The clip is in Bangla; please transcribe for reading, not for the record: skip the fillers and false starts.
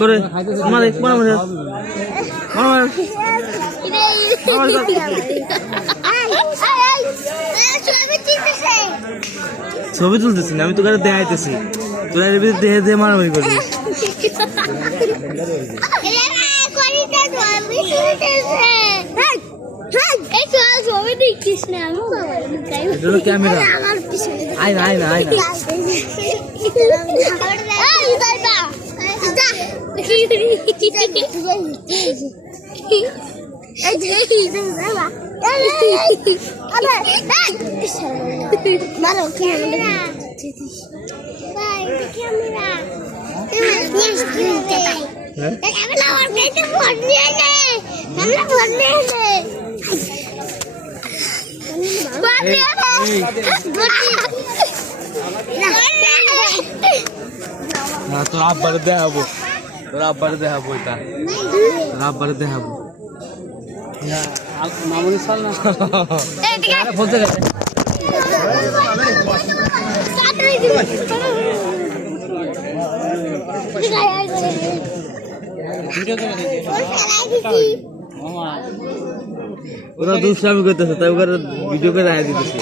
করে মারে মার মার মার ছবি তুলতেছি না আমি তোকে দেখাইতেছি তোরা এর ভিতরে দেহে দেহে মারামারি করবি ক্যামেরা আয় না আয় না আয় না তোর আব্বারে দেখাবো এটা তোর আব্বারে দেখাবো মামুনি চল না বলতে গেছে ওরা দুষ্টামি করতেছে তাই ওরা ভিডিও করে রায় দিতেছে